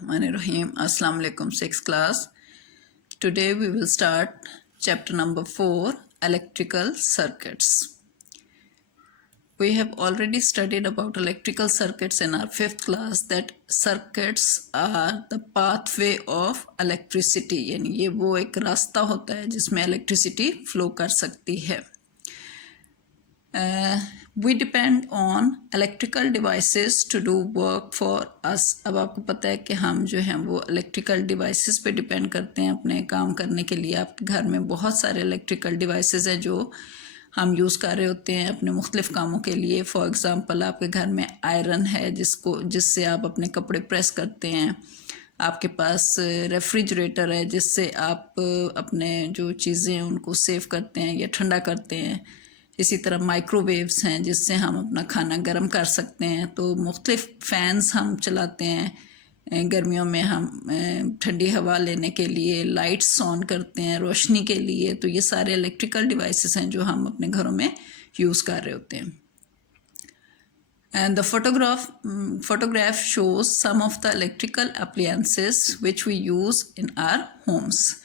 Bismillahirrahmanirrahim. Assalamu alaikum, 6th class. Today we will start chapter number 4, electrical circuits. We have already studied about electrical circuits in our 5th class, that circuits are the pathway of electricity. यानी ये वो एक रास्ता होता है जिसमें electricity flow कर सकती है. We depend on electrical devices to do work for us. अब आपको पता है कि हम जो हैं वो electrical devices पे depend करते हैं अपने काम करने के लिए. आपके घर में बहुत सारे electrical devices हैं जो हम यूज़ कर रहे होते हैं अपने मुख्तलिफ़ कामों के लिए. फॉर एग्ज़ाम्पल आपके घर में आयरन है जिससे आप अपने कपड़े प्रेस करते हैं. आपके पास रेफ्रिजरेटर है जिससे आप अपने जो चीज़ें हैं उनको सेव करते हैं या ठंडा करते हैं. इसी तरह माइक्रोवेव्स हैं जिससे हम अपना खाना गर्म कर सकते हैं. तो मुख्तलिफ़ फ़ैन्स हम चलाते हैं. गर्मियों में हम ठंडी हवा लेने के लिए लाइट्स ऑन करते हैं रोशनी के लिए. तो ये सारे इलेक्ट्रिकल डिवाइसेस हैं जो हम अपने घरों में यूज़ कर रहे होते हैं. And the photograph shows some of the electrical appliances which we use in our homes.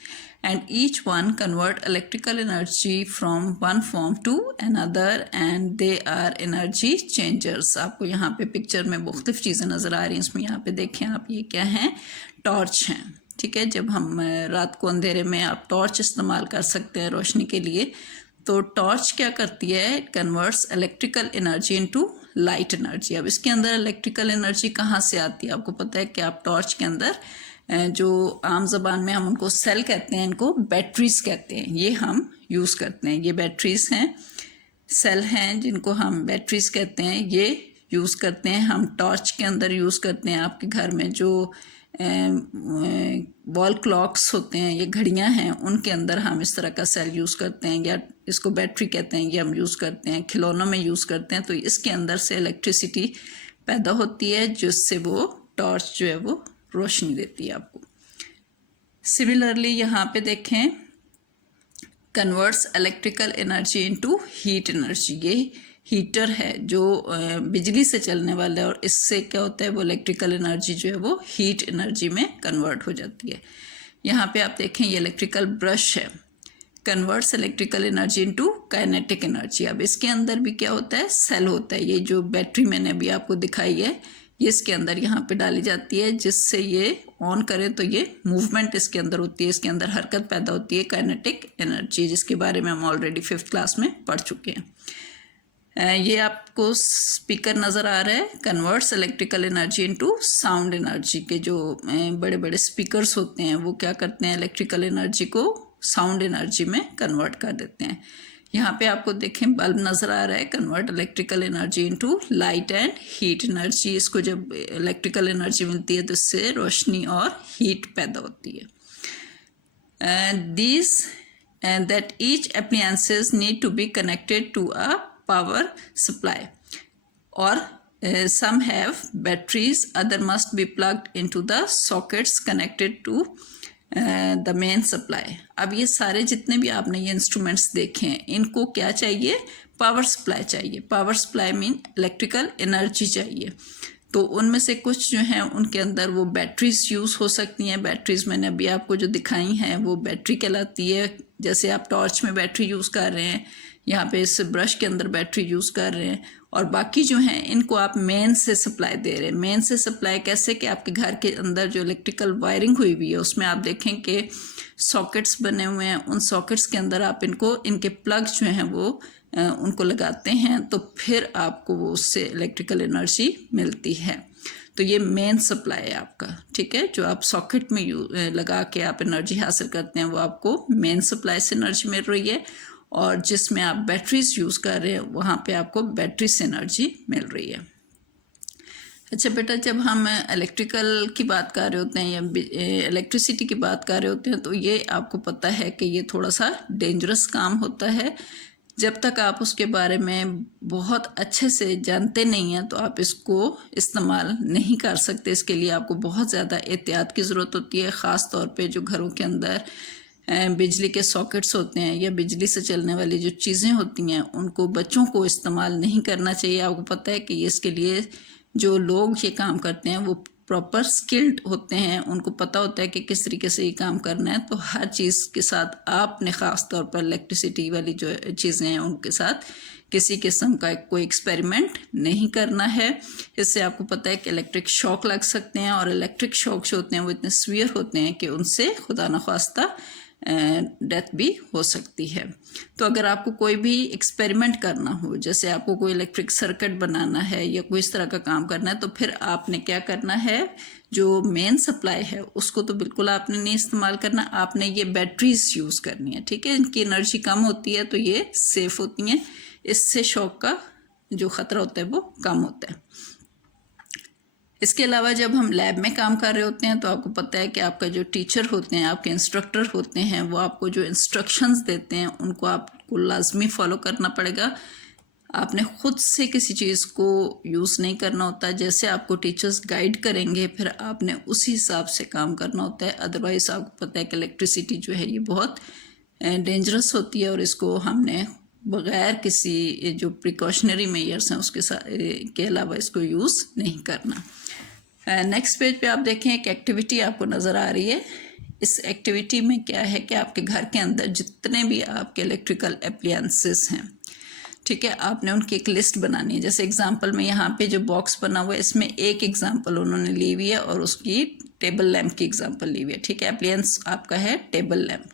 And each one convert electrical energy from one form to another, and they are energy changers. आपको यहाँ पे picture में मुख्तलिफ चीज़ें नज़र आ रही हैं. इसमें यहाँ पे देखें आप, ये क्या हैं? टॉर्च हैं. ठीक है, जब हम रात को अंधेरे में आप टॉर्च इस्तेमाल कर सकते हैं रोशनी के लिए. तो टॉर्च क्या करती है? It converts electrical energy into light energy. अब इसके अंदर इलेक्ट्रिकल एनर्जी कहाँ से आती है? आपको पता है कि आप टॉर्च के अंदर जो आम ज़बान में हम उनको सेल कहते हैं, इनको बैटरीज़ कहते हैं, ये हम यूज़ करते हैं. ये बैटरीज़ हैं, सेल हैं जिनको हम बैटरीज़ कहते हैं, ये यूज़ करते हैं हम टॉर्च के अंदर यूज़ करते हैं. आपके घर में जो वॉल क्लॉक्स होते हैं, ये घड़ियां हैं, उनके अंदर हम इस तरह का सेल यूज़ करते हैं, या इसको बैटरी कहते हैं, ये हम यूज़ करते हैं. खिलौनों में यूज़ करते हैं. तो इसके अंदर से इलेक्ट्रिसिटी पैदा होती है जिससे वो टॉर्च जो है वो रोशनी देती है आपको. सिमिलरली यहाँ पे देखें, converts electrical energy into heat energy. ये हीटर है जो बिजली से चलने वाला है, और इससे क्या होता है, वो इलेक्ट्रिकल एनर्जी जो है वो हीट एनर्जी में कन्वर्ट हो जाती है. यहाँ पे आप देखें, ये इलेक्ट्रिकल ब्रश है, converts electrical energy into kinetic energy. अब इसके अंदर भी क्या होता है? सेल होता है. ये जो बैटरी मैंने अभी आपको दिखाई है, ये इसके अंदर यहाँ पे डाली जाती है, जिससे ये ऑन करें तो ये मूवमेंट इसके अंदर होती है, इसके अंदर हरकत पैदा होती है, काइनेटिक एनर्जी, जिसके बारे में हम ऑलरेडी 5th क्लास में पढ़ चुके हैं. ये आपको स्पीकर नज़र आ रहा है, converts electrical energy into sound energy. के जो बड़े बड़े स्पीकर्स होते हैं वो क्या करते हैं? इलेक्ट्रिकल एनर्जी को साउंड एनर्जी में कन्वर्ट कर देते हैं. यहाँ पे आपको देखें बल्ब नज़र आ रहा है, convert electrical energy into light and heat energy. इसको जब इलेक्ट्रिकल एनर्जी मिलती है तो इससे रोशनी और हीट पैदा होती है. and that each appliances need to be connected to a power supply, or some have batteries, other must be plugged into the sockets connected to the main supply. अब ये सारे जितने भी आपने ये इंस्ट्रूमेंट्स देखे हैं, इनको क्या चाहिए? पावर सप्लाई चाहिए. Power supply mean electrical energy चाहिए. तो उनमें से कुछ जो हैं उनके अंदर वो बैटरीज यूज़ हो सकती हैं. बैटरीज मैंने अभी आपको जो दिखाई हैं वो बैटरी कहलाती है. जैसे आप टॉर्च में बैटरी यूज़ कर रहे हैं, यहाँ पे इस ब्रश के अंदर बैटरी यूज़ कर रहे हैं, और बाकी जो हैं इनको आप मेन से सप्लाई दे रहे हैं. मेन से सप्लाई कैसे? कि आपके घर के अंदर जो इलेक्ट्रिकल वायरिंग हुई हुई है उसमें आप देखें कि सॉकेट्स बने हुए हैं. उन सॉकेट्स के अंदर आप इनके प्लग जो हैं वो उनको लगाते हैं, तो फिर आपको वो उससे इलेक्ट्रिकल एनर्जी मिलती है. तो ये मेन सप्लाई है आपका. ठीक है, जो आप सॉकेट में लगा के आप एनर्जी हासिल करते हैं वो आपको मेन सप्लाई से एनर्जी मिल रही है, और जिसमें आप बैटरीज यूज़ कर रहे हैं वहाँ पे आपको बैटरी से एनर्जी मिल रही है. अच्छा बेटा, जब हम इलेक्ट्रिकल की बात कर रहे होते हैं या इलेक्ट्रिसिटी की बात कर रहे होते हैं, तो ये आपको पता है कि ये थोड़ा सा डेंजरस काम होता है. जब तक आप उसके बारे में बहुत अच्छे से जानते नहीं हैं तो आप इसको इस्तेमाल नहीं कर सकते. इसके लिए आपको बहुत ज़्यादा एहतियात की ज़रूरत होती है. ख़ास तौर पे जो घरों के अंदर बिजली के सॉकेट्स होते हैं या बिजली से चलने वाली जो चीज़ें होती हैं उनको बच्चों को इस्तेमाल नहीं करना चाहिए. आपको पता है कि इसके लिए जो लोग ये काम करते हैं वो प्रॉपर स्किल्ड होते हैं, उनको पता होता है कि किस तरीके से ये काम करना है, तो हर चीज़ के साथ आपने ख़ास तौर पर इलेक्ट्रिसिटी वाली जो चीज़ें हैं उनके साथ किसी किस्म का कोई एक्सपेरिमेंट नहीं करना है। इससे आपको पता है कि इलेक्ट्रिक शॉक लग सकते हैं, और इलेक्ट्रिक शॉक जो होते हैं वो इतने सीवियर होते हैं कि उनसे खुदा न ख्वास्ता डेथ भी हो सकती है। तो अगर आपको कोई भी एक्सपेरिमेंट करना हो, जैसे आपको कोई इलेक्ट्रिक सर्किट बनाना है या कोई इस तरह का काम करना है, तो फिर आपने क्या करना है, जो मेन सप्लाई है उसको तो बिल्कुल आपने नहीं इस्तेमाल करना, आपने ये बैटरीज यूज़ करनी है, ठीक है। इनकी एनर्जी कम होती है तो ये सेफ होती हैं, इससे शॉक का जो ख़तरा होता है वो कम होता है। इसके अलावा जब हम लैब में काम कर रहे होते हैं तो आपको पता है कि आपका जो टीचर होते हैं, आपके इंस्ट्रक्टर होते हैं, वो आपको जो इंस्ट्रक्शंस देते हैं उनको आपको लाजमी फॉलो करना पड़ेगा। आपने ख़ुद से किसी चीज़ को यूज़ नहीं करना होता, जैसे आपको टीचर्स गाइड करेंगे फिर आपने उसी हिसाब से काम करना होता है। अदरवाइज़ आपको पता है कि इलेक्ट्रिसिटी जो है ये बहुत डेंजरस होती है, और इसको हमने बग़ैर किसी जो प्रिकॉशनरी मेजर्स हैं उसके साथ के अलावा इसको यूज़ नहीं करना। नेक्स्ट पेज पे आप देखें एक एक्टिविटी आपको नज़र आ रही है। इस एक्टिविटी में क्या है कि आपके घर के अंदर जितने भी आपके इलेक्ट्रिकल अप्लायंसेस हैं, ठीक है, आपने उनकी एक लिस्ट बनानी है। जैसे एग्जांपल में यहाँ पे जो बॉक्स बना हुआ है इसमें एक एग्जांपल उन्होंने ली हुई है और उसकी टेबल लैंप की एग्जांपल ली हुई है, ठीक है। अप्लायंस आपका है टेबल लैंप।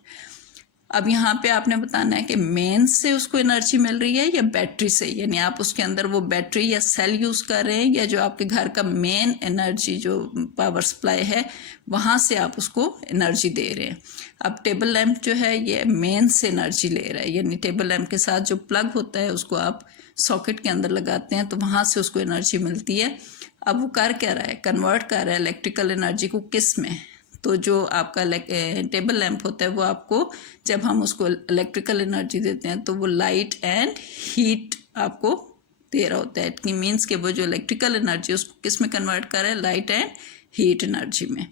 अब यहाँ पे आपने बताना है कि मेन से उसको एनर्जी मिल रही है या बैटरी से, यानी आप उसके अंदर वो बैटरी या सेल यूज़ कर रहे हैं, या जो आपके घर का मेन एनर्जी जो पावर सप्लाई है वहाँ से आप उसको एनर्जी दे रहे हैं। अब टेबल लैंप जो है ये मेन से एनर्जी ले रहा है, यानी टेबल लैंप के साथ जो प्लग होता है उसको आप सॉकेट के अंदर लगाते हैं तो वहाँ से उसको एनर्जी मिलती है। अब वो कर क्या रहा है, कन्वर्ट कर रहा है इलेक्ट्रिकल एनर्जी को किस में, तो जो आपका टेबल लैंप होता है वो आपको जब हम उसको इलेक्ट्रिकल एनर्जी देते हैं तो वो लाइट एंड हीट आपको दे रहा होता है। इट मीन्स कि वो जो इलेक्ट्रिकल एनर्जी उसको किस में कन्वर्ट कर रहा है, लाइट एंड हीट एनर्जी में।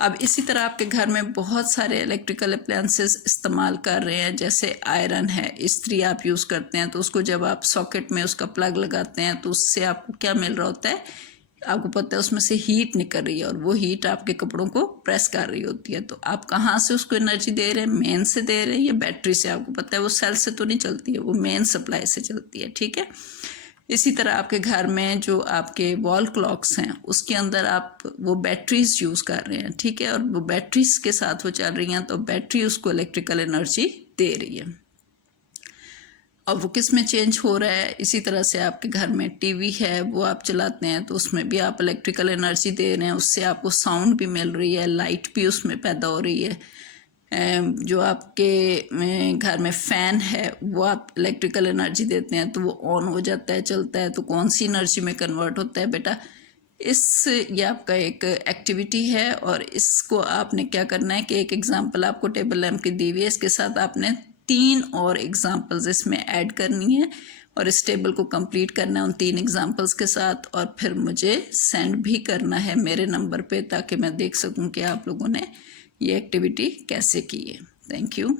अब इसी तरह आपके घर में बहुत सारे इलेक्ट्रिकल अप्लायंसेस इस्तेमाल कर रहे हैं, जैसे आयरन है, इस्त्री आप यूज़ करते हैं, तो उसको जब आप सॉकेट में उसका प्लग लगाते हैं तो उससे आपको क्या मिल रहा होता है, आपको पता है उसमें से हीट निकल रही है और वो हीट आपके कपड़ों को प्रेस कर रही होती है। तो आप कहाँ से उसको एनर्जी दे रहे हैं, मेन से दे रहे हैं या बैटरी से, आपको पता है वो सेल से तो नहीं चलती है, वो मेन सप्लाई से चलती है, ठीक है। इसी तरह आपके घर में जो आपके वॉल क्लॉक्स हैं उसके अंदर आप वो बैटरीज यूज़ कर रहे हैं, ठीक है, और वो बैटरीज के साथ वो चल रही हैं तो बैटरी उसको इलेक्ट्रिकल एनर्जी दे रही है। अब वो किस में चेंज हो रहा है, इसी तरह से आपके घर में टीवी है वो आप चलाते हैं तो उसमें भी आप इलेक्ट्रिकल एनर्जी दे रहे हैं, उससे आपको साउंड भी मिल रही है, लाइट भी उसमें पैदा हो रही है। जो आपके घर में फ़ैन है वो आप इलेक्ट्रिकल एनर्जी देते हैं तो वो ऑन हो जाता है, चलता है, तो कौन सी एनर्जी में कन्वर्ट होता है बेटा, ये आपका एक एक्टिविटी है। और इसको आपने क्या करना है कि एक एग्जांपल आपको टेबल लैंप की दी हुई है, इसके साथ आपने 3 और एग्जांपल्स इसमें ऐड करनी है और इस टेबल को कंप्लीट करना है उन 3 एग्जांपल्स के साथ, और फिर मुझे सेंड भी करना है मेरे नंबर पे ताकि मैं देख सकूं कि आप लोगों ने ये एक्टिविटी कैसे की है। Thank you.